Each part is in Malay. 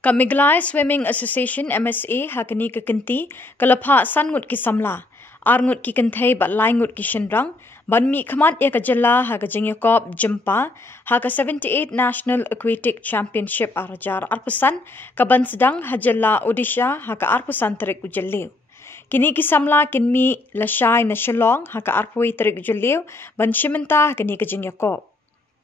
Kamiglai Swimming Association MSA hakani kekenti kelapha sangut ki samla arngut ki kenthai bat laingut ki shenrang banmi khamat ya kajalla ha kajengya kop jempa ha ka 78 National Aquatic Championship arajar arpusan kaban sedang hajalla Odisha ha ka arpusan tarik ujalleu kini ki samla kinmi lashai na shalong ha ka arpui tarik ujalleu ban shimenta kini kajengya kop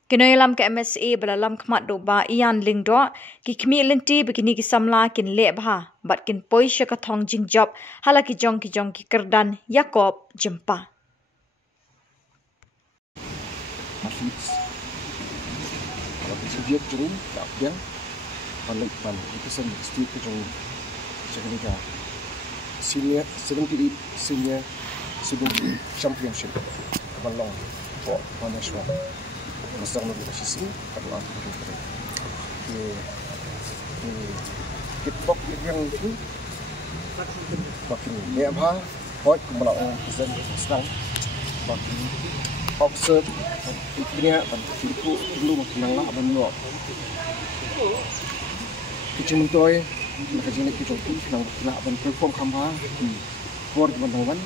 Kinoilam ke MSA balalam khmat do ba ian lingdo ki khmi lenti begini ki samla kin le bha bat kin poisha ka thong jing job halaki jong ki kerdan Yakob jempa athletes kalau subjek jurung tak dia balik ban itu sen street ke jurung sekenika senior 78 senior 70 championship balong for national Masang lagi sisi kalau aku berkata, kickbox yang itu makin dia apa, hot kemalang present senang, makin boxer, ikutnya, itu dulu makin nanglah benar. Kecil mentoy, kecil ni kecil tu, nang ben perform kamera, buat teman-teman,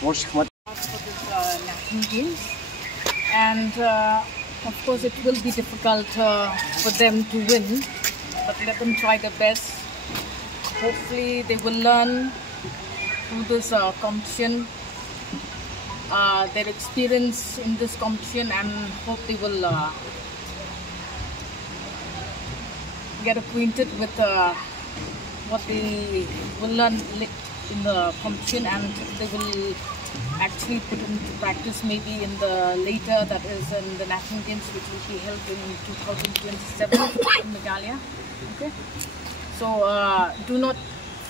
watch kemat. National Games. And of course it will be difficult for them to win, but let them try their best. Hopefully they will learn through this competition, their experience in this competition, and hope they will get acquainted with what they will learn in the competition, and they will actually put into practice maybe in the later, that is in the National Games, which will be held in 2027 in Meghalaya. Okay, so do not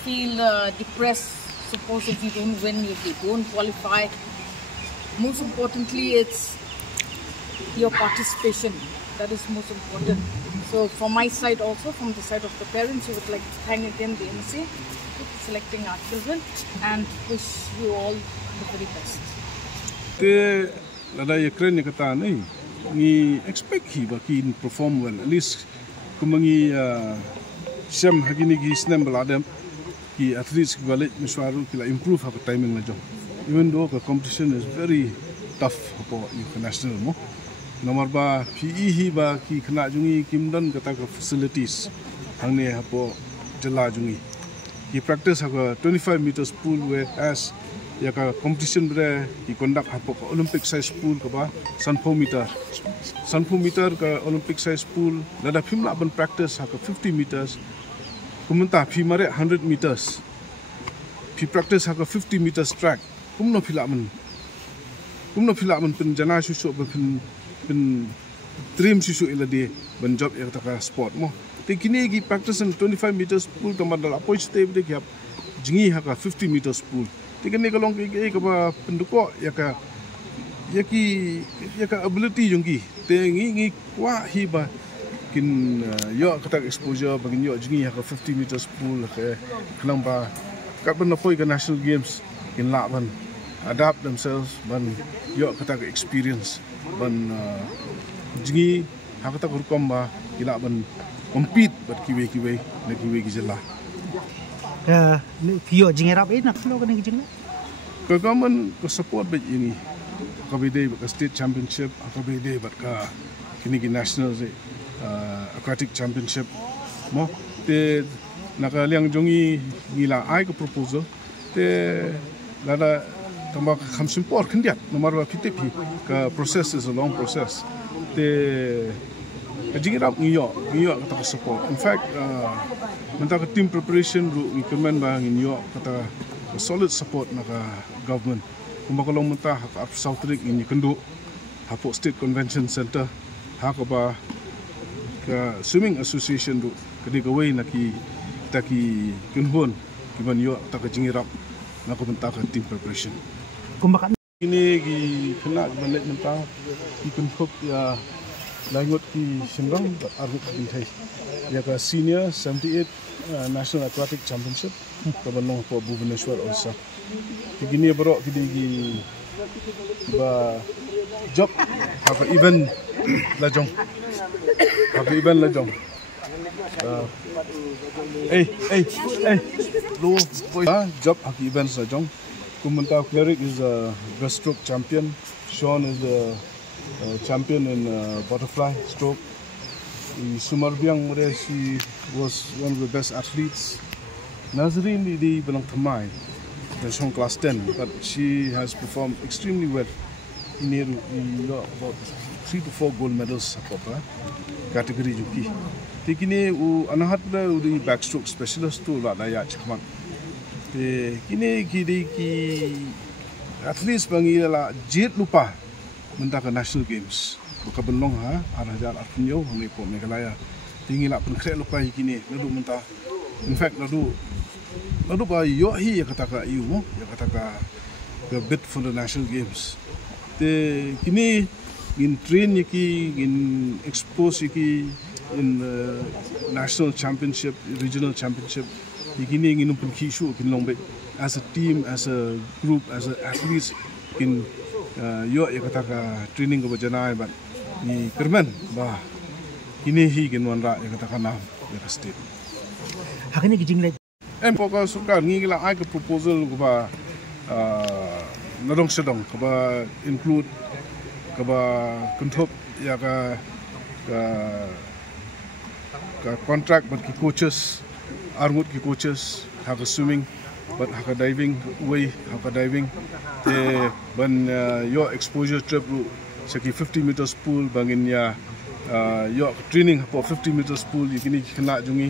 feel depressed. Suppose if you don't win, if you don't qualify. Most importantly, it's your participation that is most important. So from my side also, from the side of the parents, we would like to thank again the MSA for selecting our children and wish you all the very best. Te lada Ukraine ni kata ni expect hi baki perform well, at least kumangi sem hagini gi snem balada ki athletes ki balik miswaru kila improve ha timing la jong. Even though the competition is very tough for international mo. Nomor ba PE hi ba ki khana jungi kimdan kata ka facilities hangne hapo jala jungi. Ki practice ha 25 meters pool whereas ya ka competition bre ki conduct hapo ka Olympic size pool ka ba 100 meter ka Olympic size pool lada phimla ban practice ha ka 50 meters kumunta phi mare 100 meters phi practice ha ka 50 meters track kumno philaman pen jana susu pen dream susu ilade ban job ya ka sport mo te kini gi practice 25 meters pool to mandala apoi step de kyap jingi ha ka 50 meters pool Tiga ni kalau kita apa pendukuk ya ka ability jongki tengi kuah hiba kin yo kata exposure bagi yo jingi ya ka 50 meters pool ke kelamba kat benda poi ke national games kin laban adapt themselves ban yo kata experience ban jingi ha kata kurkom ba kila ban compete bat kiwe na kiwe gijela Kyo jingerap nak kalau kena kijeng. Government ko support bet ini. Kabide bat state championship, kabide bat ka kini national aquatic championship. Mo te nakaliang jongi gila ai ko proposal te lada tambah khamsim por kendiat nomor PTP ka process is a long process. Te Jingerap ngiyo kata support. In fact, mentah team preparation ru recommend bang ngiyo kata solid support naka government. Kumbakalong mentah hak Southrik ini kendu hapo State Convention Center hak ba ka swimming association ru kadi gawai naki taki kunhon kiban yo tak jingerap naka mentah team preparation. Kumbakan ini gi kena balik mentah ikun hook ya langut ki Shimrang argut bintai ya ka senior 78 National Aquatic Championship ka banong po Bhubaneswar Odisha tigini bro kidi ba job ha event lajong Lu boy job haki events na jong. Kumanta Cleric is a breaststroke champion. Sean is a champion in butterfly stroke. Sumarbiang she was one of the best athletes. Nazrin di Benang Thamai, she's class 10, but she has performed extremely well. Ini got about 3 to 4 gold medals apa kategori juki. Tikini anahat dah di backstroke specialist tu lah daya cakap. Kini athletes panggil lah jet lupa mentah ke national games. Bukan benong arah arpunyo ni po Meghalaya. Tinggi lah pun krek lupa kini lalu mentah. In fact lalu ba yo hi ya kata ka iu mo ya kata ka bid for the national games. Kini in train yaki in expose yaki in national championship, regional championship. Kini ingin pun kishu kin lombe as a team, as a group, as a athletes in yo ya kata ka training ko bajanai but ni kerman ba kini hi kin wanra ya kata ka nam ya state. Hakini kijing lek. Pokok suka ngi la ai ke proposal ko ba nadong sedong ko ba include ko ba kuntop ya ka contract but ki coaches armut ki coaches haka swimming but haka diving way haka diving ban yo exposure trip ru saki 50 meters pool bangin ya yo training for 50 meters pool ikini kena jungi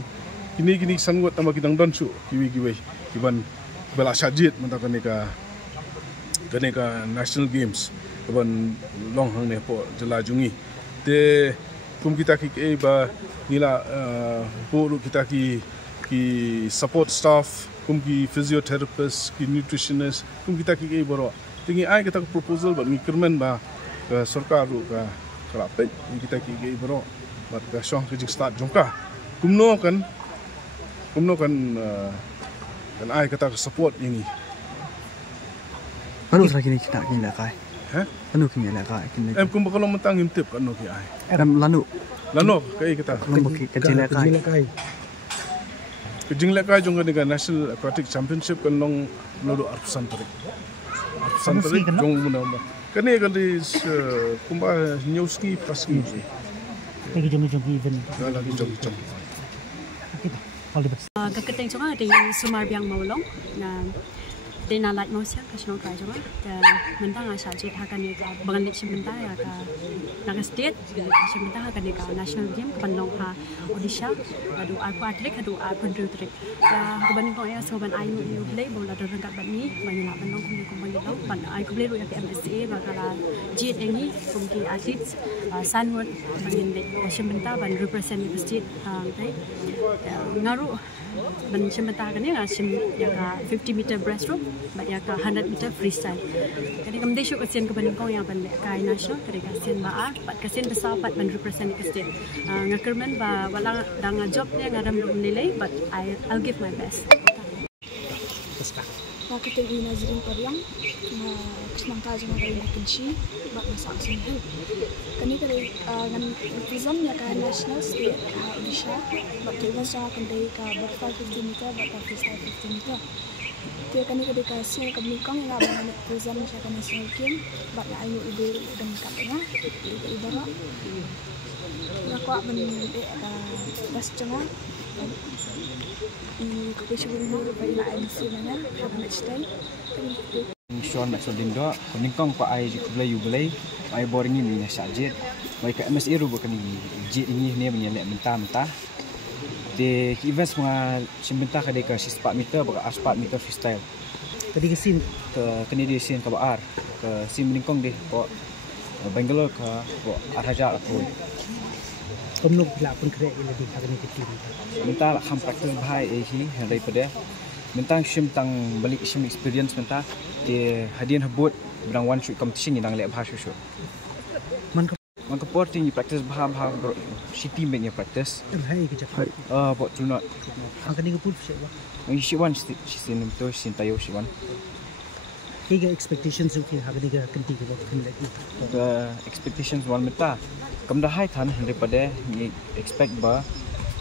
kini sangat tambah kitang donsu kiwi kiban bala sajit mata kaneka national games kaban long hang ne po jelajungi te kum kita ki ba nila po kita ki support staff kum ki physiotherapist ki nutritionist kum kita ki boro tingi ai kita proposal ba mikerman ba sarkar ru ka karape kita ki boro bat ka shong ki start jongka kumno kan ai kata support ini. Anu lagi ni kita kini lakai. Anu kini lakai. Kum bakal mentang himtip kan no ki ai. Lanu kai kita. Lambuki kecil lakai. Kejing lakai jong dengan National Aquatic Championship kan long lodo arpusan tarik jong munamba. Kani kan di kumba nyuski paski. Lagi jong event. Lagi jong. Keketing cuma di Sumarbiang Maulong na dina light motion kasih orang cuma dan mentang asal jet akan ni bangan sebentar ya ka naga state sebentar akan ni ka national game kebanong ha Odisha adu aku atlet adu aku trik ya kebanong ko ya soban ayu you play bola dah rengkat bat ni banyak lah banong ko banyak ban aku play ru ya MSA bakala jet ini kumki atlet Sunwood bangin sebentar ban represent the state right ngaru ban sebentar kan ya sim ya 50 meter breaststroke but ya 100 meter freestyle. Jadi kemudian syuk kesian kebanyakan kau yang pandai kai nasional, jadi kesian baar, pat kesian besar pat ban represent kesian. Ngakerman ba walang dang job dia ngaram nilai, but I'll give my best. Kita ini Nazrin Pariang, kesemangka jangan kali kenci, buat masak sendiri. Kini kali dengan netizen ya kan national state Indonesia, buat kita jangan kendai ke butterfly 50 meter, buat freestyle 50 meter. Dia kini kali kasih kebikang yang abang netizen ya kan national game, buat ayu ibu dan katanya, ibarat. Aku abang das cengah. Sean Maxwell Dindo, peningkong pa ay kublay yublay, ay boring ini na sajet, may ka MSA ru bukan jet ini ni menyelek mentah-mentah. Di events mga simbenta kadai ka 4 meter baka 4 meter freestyle. Tadi kesin ke kini di sin ka baar, ke sim peningkong deh po Bangalore ka po Araja aku. Kumno pula pun krek ila di hakani kecil. Minta ham praktis bahai hi daripada mentang sim tang balik sim experience mentah di hadian habut berang one shoot competition yang lek bahasa shoot. Man porting practice baham city make nya practice. Hai ke cakap. Buat tunat. Angkat ni ke pun siapa? She one she sin to sin tayo she one. Kiga expectations ukir hakani ke kenti ke kan lagi. The expectations one meta. Kamda hai than daripada ni expect ba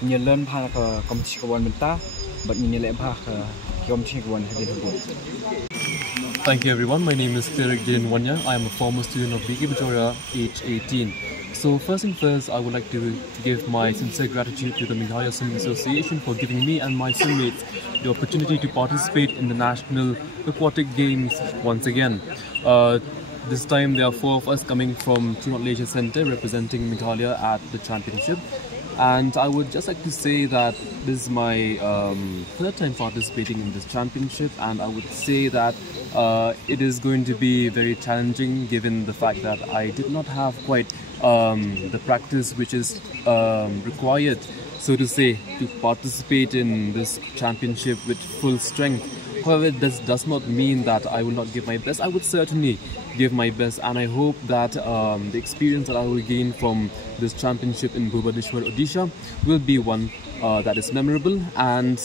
learn bha ka competition kawan benta but le bha ka competition kawan hadin habut. Thank you everyone. My name is Derek Jin Wanya. I am a former student of BK Victoria, age 18. So first and first, I would like to give my sincere gratitude to the Meghalaya Swimming Association for giving me and my swimmates the opportunity to participate in the National Aquatic Games once again. This time there are 4 of us coming from True Leisure Centre representing Meghalaya at the championship. And I would just like to say that this is my 3rd time participating in this championship, and I would say that it is going to be very challenging given the fact that I did not have quite the practice which is required, so to say, to participate in this championship with full strength. However, this does not mean that I will not give my best. I would certainly give my best, and I hope that the experience that I will gain from this championship in Bhubaneswar, Odisha will be one that is memorable and